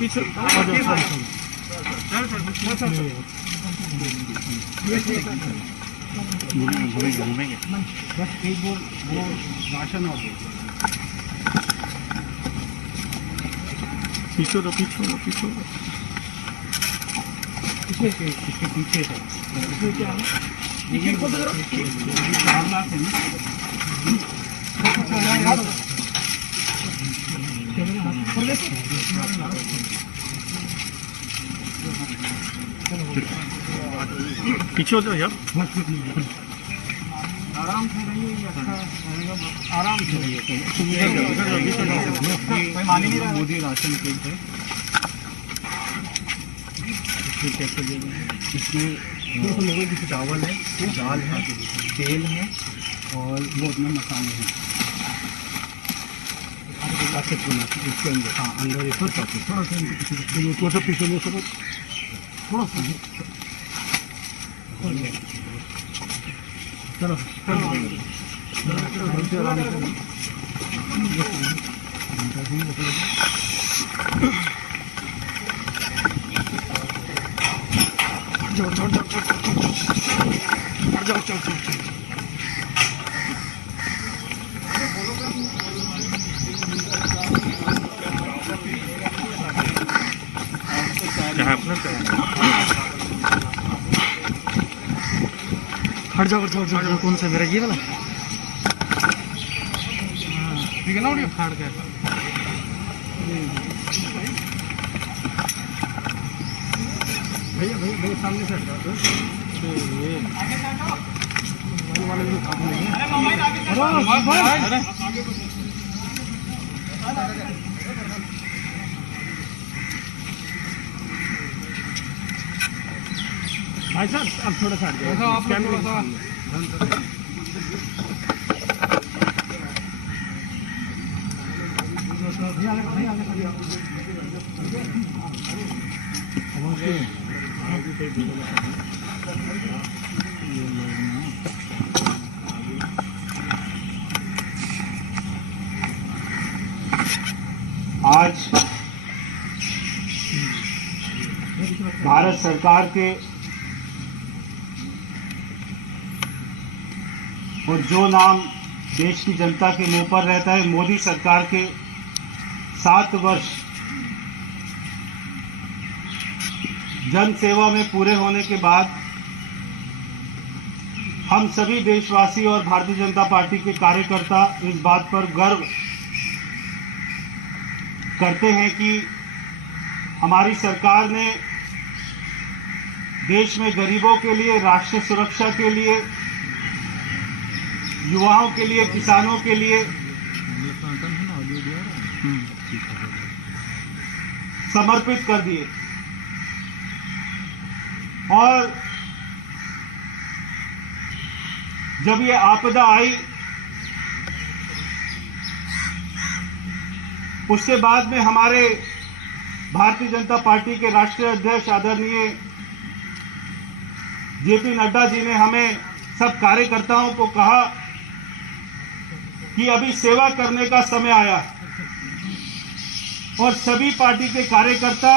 पीछे घूमेंगे बस एक वो राशन और पीछे इसके पीछे है इसमें क्या है ये 4 लाख है पीछे हो जाओ यार आराम से रहिए आराम से रहिए मोदी राशन के इसमें चावल है दाल है तेल है और वो अपने मसाले हैं इसके अंदर हाँ अंदर थोड़ा सा पीछे में थोड़ा सा चलो हट जाओ कौन सा मेरा ये वाला ठीक है ना ऑडियो फाड़ के भैया सामने से भाई साहब अब थोड़ा सा आज भारत सरकार के और जो नाम देश की जनता के मुंह पर रहता है, मोदी सरकार के 7 वर्ष जन सेवा में पूरे होने के बाद हम सभी देशवासी और भारतीय जनता पार्टी के कार्यकर्ता इस बात पर गर्व करते हैं कि हमारी सरकार ने देश में गरीबों के लिए, राष्ट्रीय सुरक्षा के लिए, युवाओं के लिए, किसानों के लिए समर्पित कर दिए। और जब ये आपदा आई उसके बाद में हमारे भारतीय जनता पार्टी के राष्ट्रीय अध्यक्ष आदरणीय जेपी नड्डा जी ने हमें सब कार्यकर्ताओं को कहा कि अभी सेवा करने का समय आया है और सभी पार्टी के कार्यकर्ता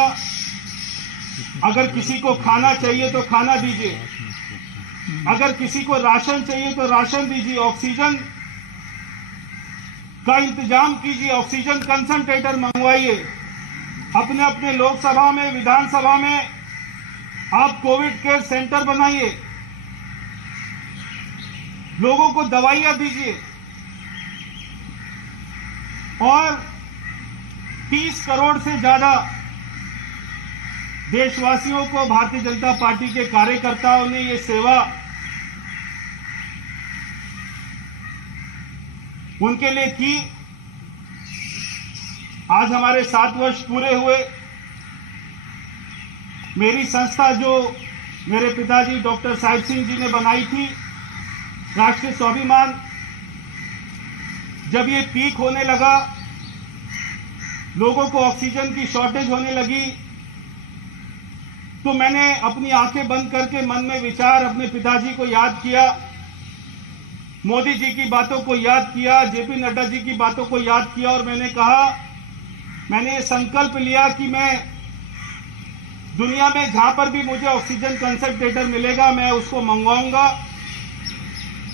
अगर किसी को खाना चाहिए तो खाना दीजिए, अगर किसी को राशन चाहिए तो राशन दीजिए, ऑक्सीजन का इंतजाम कीजिए, ऑक्सीजन कंसंट्रेटर मंगवाइए। अपने अपने लोकसभा में, विधानसभा में आप कोविड केयर सेंटर बनाइए, लोगों को दवाइयां दीजिए और 30 करोड़ से ज्यादा देशवासियों को भारतीय जनता पार्टी के कार्यकर्ताओं ने ये सेवा उनके लिए की। आज हमारे 7 वर्ष पूरे हुए। मेरी संस्था जो मेरे पिताजी डॉक्टर साहिब सिंह जी ने बनाई थी, राष्ट्रीय स्वाभिमान, जब ये पीक होने लगा, लोगों को ऑक्सीजन की शॉर्टेज होने लगी, तो मैंने अपनी आंखें बंद करके मन में विचार अपने पिताजी को याद किया, मोदी जी की बातों को याद किया, जेपी नड्डा जी की बातों को याद किया और मैंने कहा, मैंने ये संकल्प लिया कि मैं दुनिया में जहां पर भी मुझे ऑक्सीजन कंसंट्रेटर मिलेगा मैं उसको मंगवाऊंगा।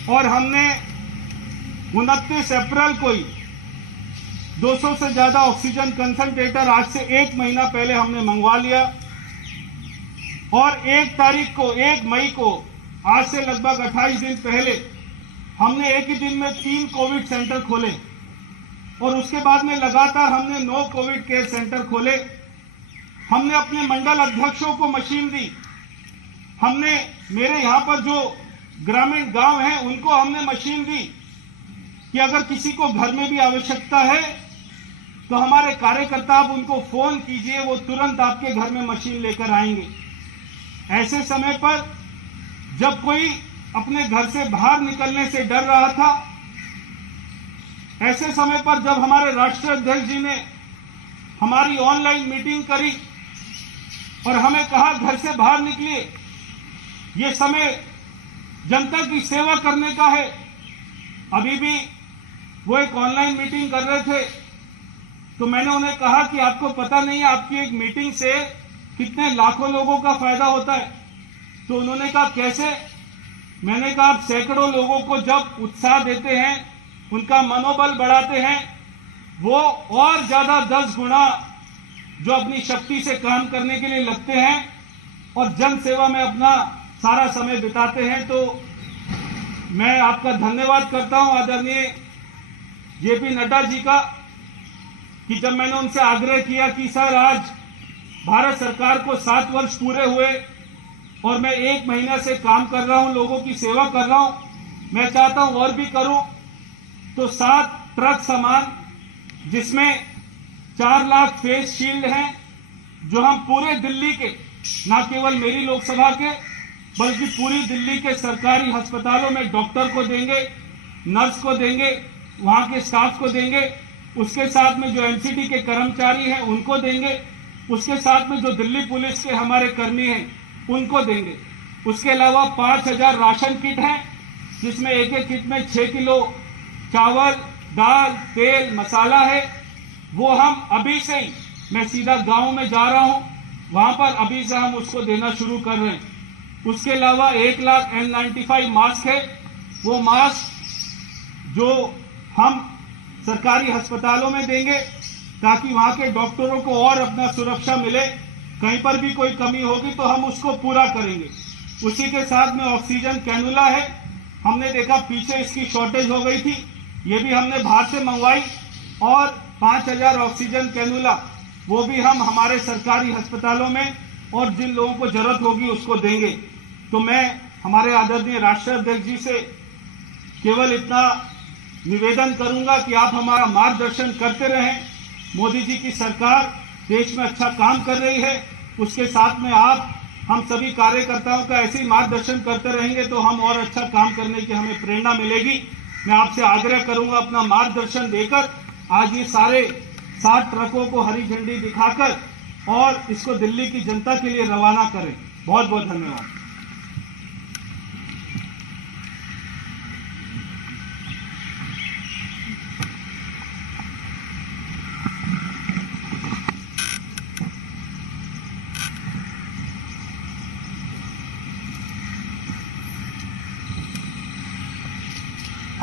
और हमने 29 अप्रैल को ही 200 से ज्यादा ऑक्सीजन कंसंट्रेटर आज से 1 महीना पहले हमने मंगवा लिया और 1 मई को आज से लगभग 28 दिन पहले हमने एक ही दिन में 3 कोविड सेंटर खोले और उसके बाद में लगातार हमने 9 कोविड केयर सेंटर खोले। हमने अपने मंडल अध्यक्षों को मशीन दी, हमने मेरे यहां पर जो ग्रामीण गांव हैं उनको हमने मशीन दी कि अगर किसी को घर में भी आवश्यकता है तो हमारे कार्यकर्ता आप उनको फोन कीजिए, वो तुरंत आपके घर में मशीन लेकर आएंगे। ऐसे समय पर जब कोई अपने घर से बाहर निकलने से डर रहा था, ऐसे समय पर जब हमारे राष्ट्रीय अध्यक्ष जी ने हमारी ऑनलाइन मीटिंग करी और हमें कहा घर से बाहर निकलिए, ये समय जनता की सेवा करने का है। अभी भी वो एक ऑनलाइन मीटिंग कर रहे थे तो मैंने उन्हें कहा कि आपको पता नहीं है आपकी एक मीटिंग से कितने लाखों लोगों का फायदा होता है। तो उन्होंने कहा कैसे? मैंने कहा आप सैकड़ों लोगों को जब उत्साह देते हैं, उनका मनोबल बढ़ाते हैं, वो और ज्यादा 10 गुना जो अपनी शक्ति से काम करने के लिए लगते हैं और जन सेवा में अपना सारा समय बिताते हैं। तो मैं आपका धन्यवाद करता हूं आदरणीय जेपी नड्डा जी का कि जब मैंने उनसे आग्रह किया कि सर आज भारत सरकार को 7 वर्ष पूरे हुए और मैं 1 महीने से काम कर रहा हूं, लोगों की सेवा कर रहा हूं, मैं चाहता हूं और भी करूं। तो 7 ट्रक सामान जिसमें 4 लाख फेस शील्ड हैं जो हम पूरे दिल्ली के, न केवल मेरी लोकसभा के बल्कि पूरी दिल्ली के सरकारी अस्पतालों में डॉक्टर को देंगे, नर्स को देंगे, वहां के स्टाफ को देंगे, उसके साथ में जो एमसीडी के कर्मचारी हैं उनको देंगे, उसके साथ में जो दिल्ली पुलिस के हमारे कर्मी हैं उनको देंगे। उसके अलावा 5000 राशन किट हैं जिसमें एक किट में 6 किलो चावल, दाल, तेल, मसाला है। वो हम अभी से ही, मैं सीधा गांव में जा रहा हूं, वहां पर अभी से हम उसको देना शुरू कर रहे हैं। उसके अलावा 1 लाख N95 मास्क है, वो मास्क जो हम सरकारी अस्पतालों में देंगे ताकि वहां के डॉक्टरों को और अपना सुरक्षा मिले। कहीं पर भी कोई कमी होगी तो हम उसको पूरा करेंगे। उसी के साथ में ऑक्सीजन कैनुला है, हमने देखा पीछे इसकी शॉर्टेज हो गई थी, ये भी हमने बाहर से मंगवाई और 5000 ऑक्सीजन कैनुला वो भी हम हमारे सरकारी अस्पतालों में और जिन लोगों को जरूरत होगी उसको देंगे। तो मैं हमारे आदरणीय राष्ट्रीय अध्यक्ष जी से केवल इतना निवेदन करूंगा कि आप हमारा मार्गदर्शन करते रहें। मोदी जी की सरकार देश में अच्छा काम कर रही है, उसके साथ में आप हम सभी कार्यकर्ताओं का ऐसे ही मार्गदर्शन करते रहेंगे तो हम और अच्छा काम करने की हमें प्रेरणा मिलेगी। मैं आपसे आग्रह करूंगा अपना मार्गदर्शन देकर आज ये सारे 7 ट्रकों को हरी झंडी दिखाकर और इसको दिल्ली की जनता के लिए रवाना करें। बहुत बहुत धन्यवाद।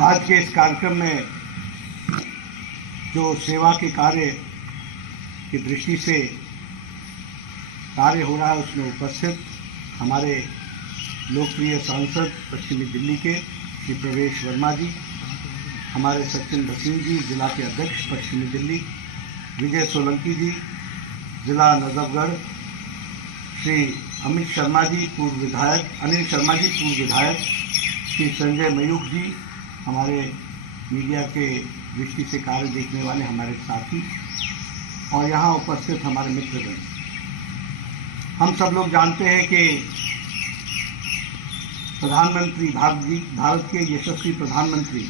आज के इस कार्यक्रम में जो सेवा के कार्य की दृष्टि से कार्य हो रहा है उसमें उपस्थित हमारे लोकप्रिय सांसद पश्चिमी दिल्ली के श्री प्रवेश वर्मा जी, हमारे सचिन भसीन जी जिला के अध्यक्ष पश्चिमी दिल्ली, विजय सोलंकी जी जिला नजफगढ़, श्री अनिल शर्मा जी पूर्व विधायक, श्री संजय मयूख जी हमारे मीडिया के दृष्टि से कार्य देखने वाले हमारे साथी और यहाँ उपस्थित हमारे मित्रगण। हम सब लोग जानते हैं कि प्रधानमंत्री भारत के यशस्वी प्रधानमंत्री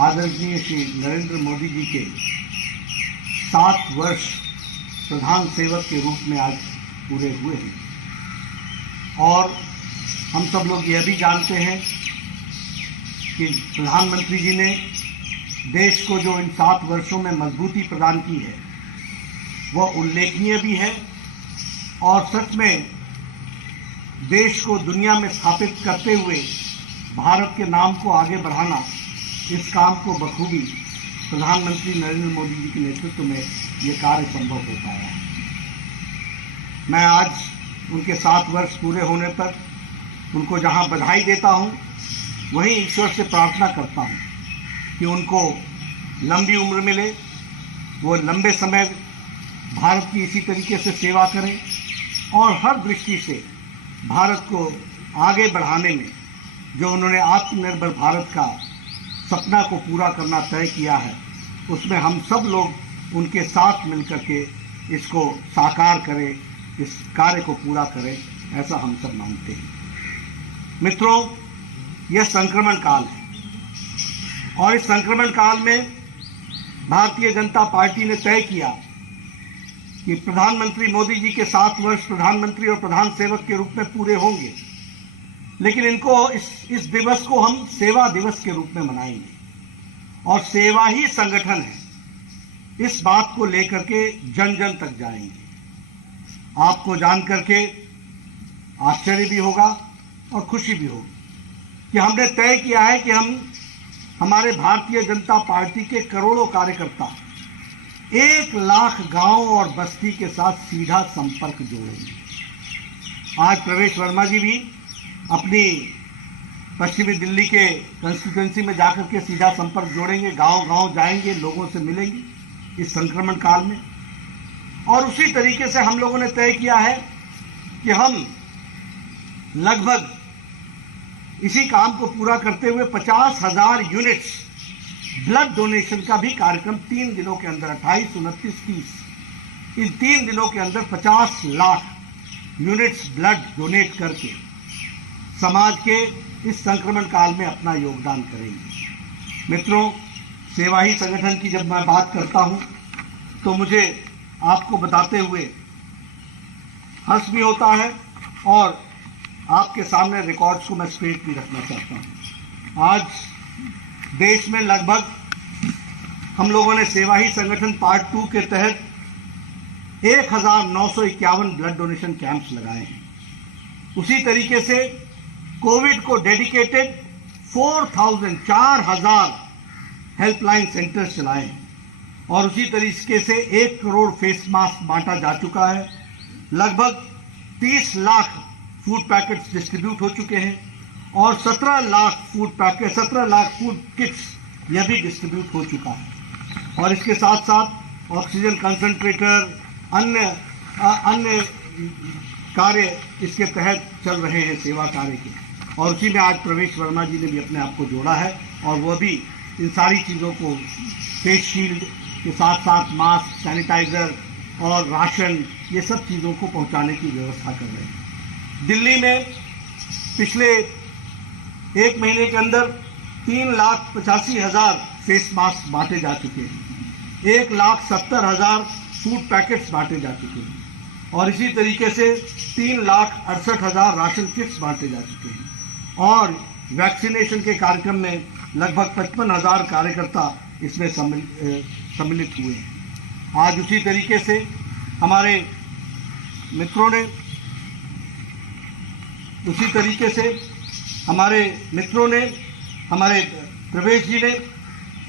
आदरणीय श्री नरेंद्र मोदी जी के 7 वर्ष प्रधान सेवक के रूप में आज पूरे हुए हैं। और हम सब लोग यह भी जानते हैं कि प्रधानमंत्री जी ने देश को जो इन 7 वर्षों में मजबूती प्रदान की है वह उल्लेखनीय भी है और सच में देश को दुनिया में स्थापित करते हुए भारत के नाम को आगे बढ़ाना, इस काम को बखूबी प्रधानमंत्री नरेंद्र मोदी जी के नेतृत्व में ये कार्य संभव हो पाया है। मैं आज उनके 7 वर्ष पूरे होने पर उनको जहां बधाई देता हूं, वहीं ईश्वर से प्रार्थना करता हूं कि उनको लंबी उम्र मिले, वो लंबे समय भारत की इसी तरीके से सेवा करें और हर दृष्टि से भारत को आगे बढ़ाने में जो उन्होंने आत्मनिर्भर भारत का सपना को पूरा करना तय किया है, उसमें हम सब लोग उनके साथ मिलकर के इसको साकार करें, इस कार्य को पूरा करें, ऐसा हम सब मानते हैं। मित्रों, यह संक्रमण काल है और इस संक्रमण काल में भारतीय जनता पार्टी ने तय किया कि प्रधानमंत्री मोदी जी के 7 वर्ष प्रधानमंत्री और प्रधान सेवक के रूप में पूरे होंगे, लेकिन इनको इस दिवस को हम सेवा दिवस के रूप में मनाएंगे और सेवा ही संगठन है, इस बात को लेकर के जन जन तक जाएंगे। आपको जान करके आश्चर्य भी होगा और खुशी भी होगी कि हमने तय किया है कि हम हमारे भारतीय जनता पार्टी के करोड़ों कार्यकर्ता 1 लाख गांव और बस्ती के साथ सीधा संपर्क जोड़ेंगे। आज प्रवेश वर्मा जी भी अपनी पश्चिमी दिल्ली के कंस्टिट्यूएंसी में जाकर के सीधा संपर्क जोड़ेंगे, गांव-गांव जाएंगे, लोगों से मिलेंगे इस संक्रमण काल में। और उसी तरीके से हम लोगों ने तय किया है कि हम लगभग इसी काम को पूरा करते हुए 50,000 यूनिट्स ब्लड डोनेशन का भी कार्यक्रम 3 दिनों के अंदर 28, 29, 30 इन 3 दिनों के अंदर 50 लाख यूनिट्स ब्लड डोनेट करके समाज के इस संक्रमण काल में अपना योगदान करेंगे। मित्रों, सेवा ही संगठन की जब मैं बात करता हूं तो मुझे आपको बताते हुए हर्ष भी होता है और आपके सामने रिकॉर्ड्स को मैं स्ट्रेट भी रखना चाहता हूं। आज देश में लगभग हम लोगों ने सेवा ही संगठन पार्ट 2 के तहत 1951 ब्लड डोनेशन कैंप्स लगाए हैं। उसी तरीके से कोविड को डेडिकेटेड 4,000 हेल्पलाइन सेंटर्स चलाए हैं और उसी तरीके से 1 करोड़ फेस मास्क बांटा जा चुका है। लगभग 30 लाख फूड पैकेट्स डिस्ट्रीब्यूट हो चुके हैं और 17 लाख फूड किट्स यह भी डिस्ट्रीब्यूट हो चुका है। और इसके साथ साथ ऑक्सीजन कंसंट्रेटर, अन्य कार्य इसके तहत चल रहे हैं, सेवा कार्य के। और उसी में आज प्रवेश वर्मा जी ने भी अपने आप को जोड़ा है और वह भी इन सारी चीज़ों को, फेस शील्ड के साथ साथ मास्क, सैनिटाइजर और राशन, ये सब चीज़ों को पहुंचाने की व्यवस्था कर रहे हैं। दिल्ली में पिछले 1 महीने के अंदर 3,85,000 फेस मास्क बांटे जा चुके हैं, 1,70,000 फूड पैकेट्स बांटे जा चुके हैं और इसी तरीके से 3,68,000 राशन किट्स बांटे जा चुके हैं और वैक्सीनेशन के कार्यक्रम में लगभग 55,000 कार्यकर्ता इसमें सम्मिलित हुए हैं। आज उसी तरीके से हमारे मित्रों ने हमारे प्रवेश जी ने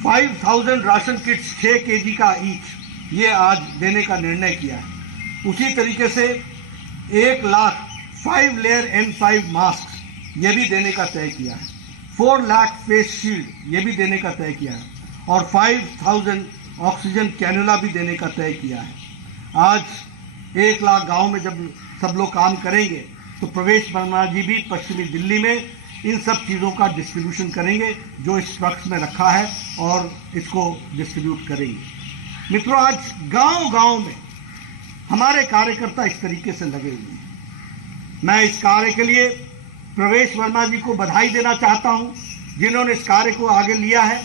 5,000 राशन किट्स 6 kg का ईच ये आज देने का निर्णय किया है। उसी तरीके से 1 लाख 5 लेयर N5 मास्क ये भी देने का तय किया है, 4 लाख फेस शील्ड ये भी देने का तय किया है और 5,000 ऑक्सीजन कैनुला भी देने का तय किया है। आज 1 लाख गाँव में जब सब लोग काम करेंगे तो प्रवेश वर्मा जी भी पश्चिमी दिल्ली में इन सब चीज़ों का डिस्ट्रीब्यूशन करेंगे जो इस ट्रक्स में रखा है और इसको डिस्ट्रीब्यूट करेंगे। मित्रों, आज गांव-गांव में हमारे कार्यकर्ता इस तरीके से लगे हुए हैं। मैं इस कार्य के लिए प्रवेश वर्मा जी को बधाई देना चाहता हूं, जिन्होंने इस कार्य को आगे लिया है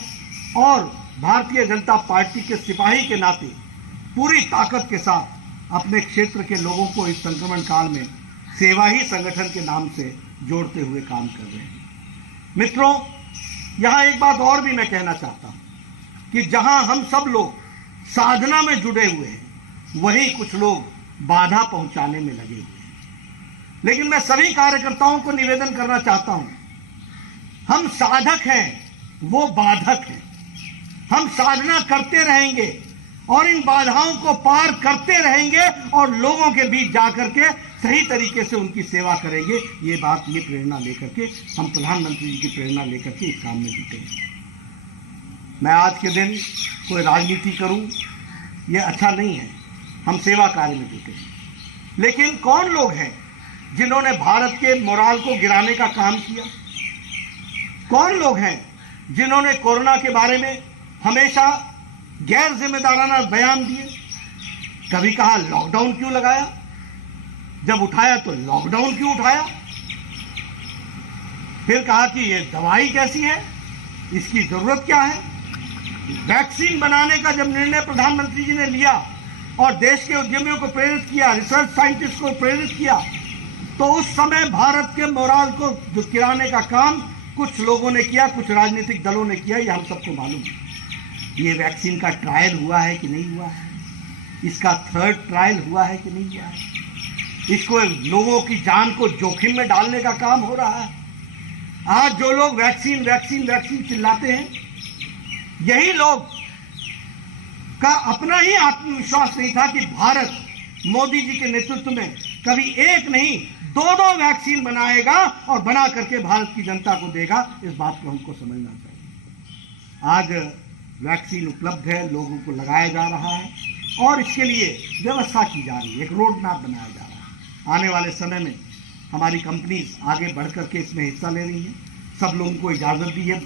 और भारतीय जनता पार्टी के सिपाही के नाते पूरी ताकत के साथ अपने क्षेत्र के लोगों को इस संक्रमण काल में सेवा ही संगठन के नाम से जोड़ते हुए काम कर रहे हैं। मित्रों, यहाँ एक बात और भी मैं कहना चाहता हूँ कि जहाँ हम सब लोग साधना में जुड़े हुए हैं, वहीं कुछ लोग बाधा पहुंचाने में लगे हुए हैं। लेकिन मैं सभी कार्यकर्ताओं को निवेदन करना चाहता हूं, हम साधक हैं, वो बाधक हैं। हम साधना करते रहेंगे और इन बाधाओं को पार करते रहेंगे और लोगों के बीच जाकर के सही तरीके से उनकी सेवा करेंगे। ये प्रेरणा लेकर के हम प्रधानमंत्री जी की प्रेरणा लेकर के इस काम में जुटे हैं। मैं आज के दिन कोई राजनीति करूं, ये अच्छा नहीं है। हम सेवा कार्य में जुटे हैं। लेकिन कौन लोग हैं जिन्होंने भारत के मोराल को गिराने का काम किया? कौन लोग हैं जिन्होंने कोरोना के बारे में हमेशा गैर जिम्मेदाराना बयान दिए? कभी कहा लॉकडाउन क्यों लगाया, जब उठाया तो लॉकडाउन क्यों उठाया? फिर कहा कि ये दवाई कैसी है, इसकी जरूरत क्या है? वैक्सीन बनाने का जब निर्णय प्रधानमंत्री जी ने लिया और देश के उद्यमियों को प्रेरित किया, रिसर्च साइंटिस्ट को प्रेरित किया, तो उस समय भारत के मोराल को गिराने का काम कुछ लोगों ने किया, कुछ राजनीतिक दलों ने किया। ये हम सबको मालूम है। ये वैक्सीन का ट्रायल हुआ है कि नहीं हुआ है? इसका थर्ड ट्रायल हुआ है कि नहीं हुआ है? इसको लोगों की जान को जोखिम में डालने का काम हो रहा है। आज जो लोग वैक्सीन वैक्सीन वैक्सीन चिल्लाते हैं, यही लोग का अपना ही आत्मविश्वास नहीं था कि भारत मोदी जी के नेतृत्व में कभी एक नहीं दो वैक्सीन बनाएगा और बना करके भारत की जनता को देगा। इस बात को हमको समझना चाहिए। आज वैक्सीन उपलब्ध है, लोगों को लगाया जा रहा है और इसके लिए व्यवस्था की जा रही है, एक रोड मैप बनाया जा रहा है। आने वाले समय में हमारी कंपनीज आगे बढ़ करके इसमें हिस्सा ले रही हैं। सब लोगों को इजाज़त दी है,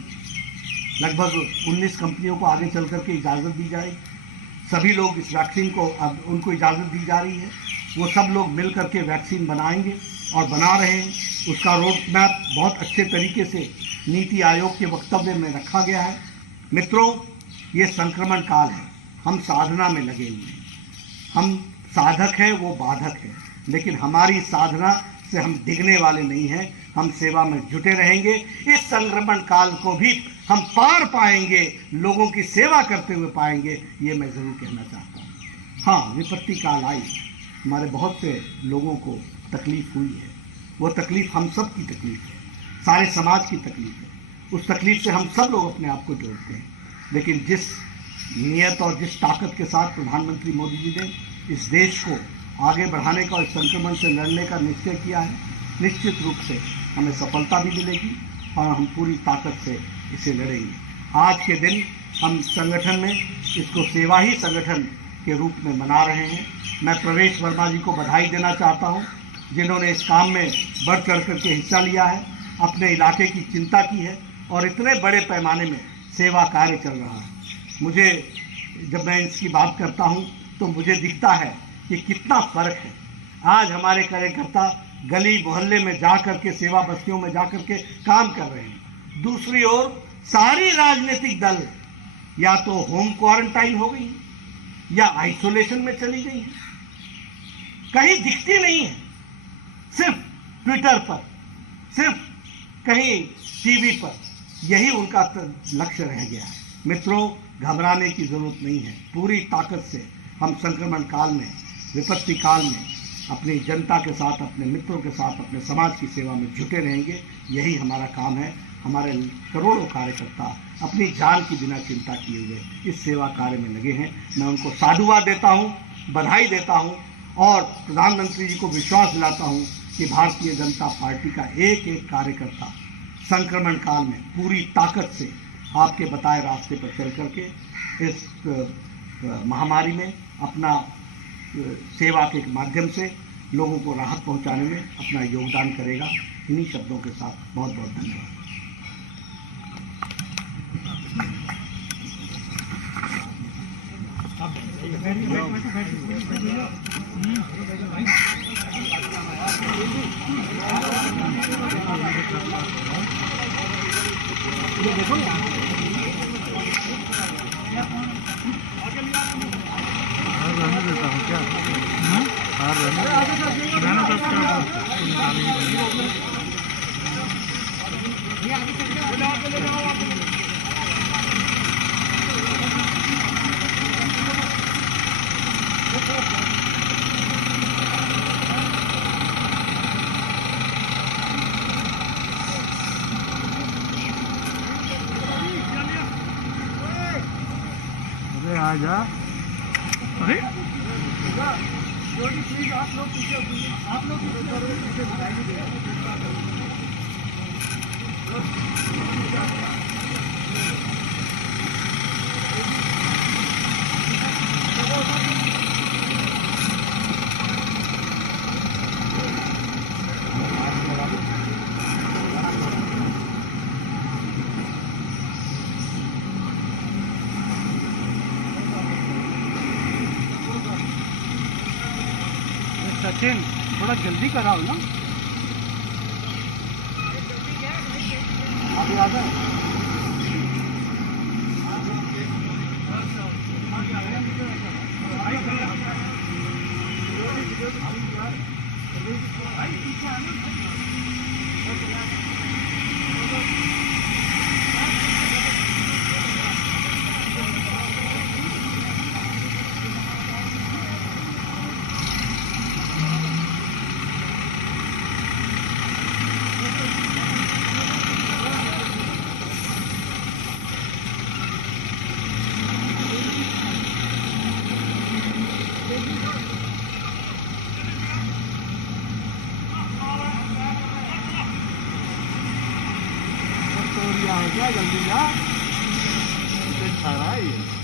लगभग 19 कंपनियों को आगे चल करके इजाज़त दी जाएगी। सभी लोग इस वैक्सीन को अब उनको इजाज़त दी जा रही है, वो सब लोग मिल करके वैक्सीन बनाएंगे और बना रहे हैं। उसका रोड मैप बहुत अच्छे तरीके से नीति आयोग के वक्तव्य में रखा गया है। मित्रों, ये संक्रमण काल है, हम साधना में लगे हुए हैं। हम साधक हैं, वो बाधक हैं, लेकिन हमारी साधना से हम डिगने वाले नहीं हैं। हम सेवा में जुटे रहेंगे। इस संक्रमण काल को भी हम पार पाएंगे, लोगों की सेवा करते हुए पाएंगे, ये मैं जरूर कहना चाहता हूँ। हाँ, विपत्ति काल आई, हमारे बहुत से लोगों को तकलीफ हुई है। वो तकलीफ हम सब की तकलीफ है, सारे समाज की तकलीफ है। उस तकलीफ से हम सब लोग अपने आप को जोड़ते हैं। लेकिन जिस नियत और जिस ताकत के साथ प्रधानमंत्री मोदी जी ने इस देश को आगे बढ़ाने का और संक्रमण से लड़ने का निश्चय किया है, निश्चित रूप से हमें सफलता भी मिलेगी और हम पूरी ताकत से इसे लड़ेंगे। आज के दिन हम संगठन में इसको सेवा ही संगठन के रूप में मना रहे हैं। मैं प्रवेश वर्मा जी को बधाई देना चाहता हूं, जिन्होंने इस काम में बढ़ चढ़ करके हिस्सा लिया है, अपने इलाके की चिंता की है और इतने बड़े पैमाने में सेवा कार्य चल रहा है। मुझे जब मैं इसकी बात करता हूं तो मुझे दिखता है कि कितना फर्क है। आज हमारे कार्यकर्ता गली मोहल्ले में जा करके, सेवा बस्तियों में जा करके काम कर रहे हैं। दूसरी ओर सारी राजनीतिक दल या तो होम क्वारंटाइन हो गई या आइसोलेशन में चली गई है, कहीं दिखती नहीं है। सिर्फ ट्विटर पर, सिर्फ कहीं टीवी पर, यही उनका लक्ष्य रह गया है। मित्रों, घबराने की जरूरत नहीं है। पूरी ताकत से हम संक्रमण काल में, विपत्ति काल में अपनी जनता के साथ, अपने मित्रों के साथ, अपने समाज की सेवा में जुटे रहेंगे। यही हमारा काम है। हमारे करोड़ों कार्यकर्ता अपनी जान की बिना चिंता किए हुए इस सेवा कार्य में लगे हैं। मैं उनको साधुवाद देता हूं, बधाई देता हूं और प्रधानमंत्री जी को विश्वास दिलाता हूं कि भारतीय जनता पार्टी का एक एक कार्यकर्ता संक्रमण काल में पूरी ताकत से आपके बताए रास्ते पर चल करके इस महामारी में अपना सेवा के माध्यम से लोगों को राहत पहुंचाने में अपना योगदान करेगा। इन्हीं शब्दों के साथ बहुत बहुत धन्यवाद। रहने देता हूँ क्या? अरे आजा। अरे सचिन थोड़ा जल्दी कराओ ना। अभी आता है। क्या जल्दी जा, खा रहा है ये।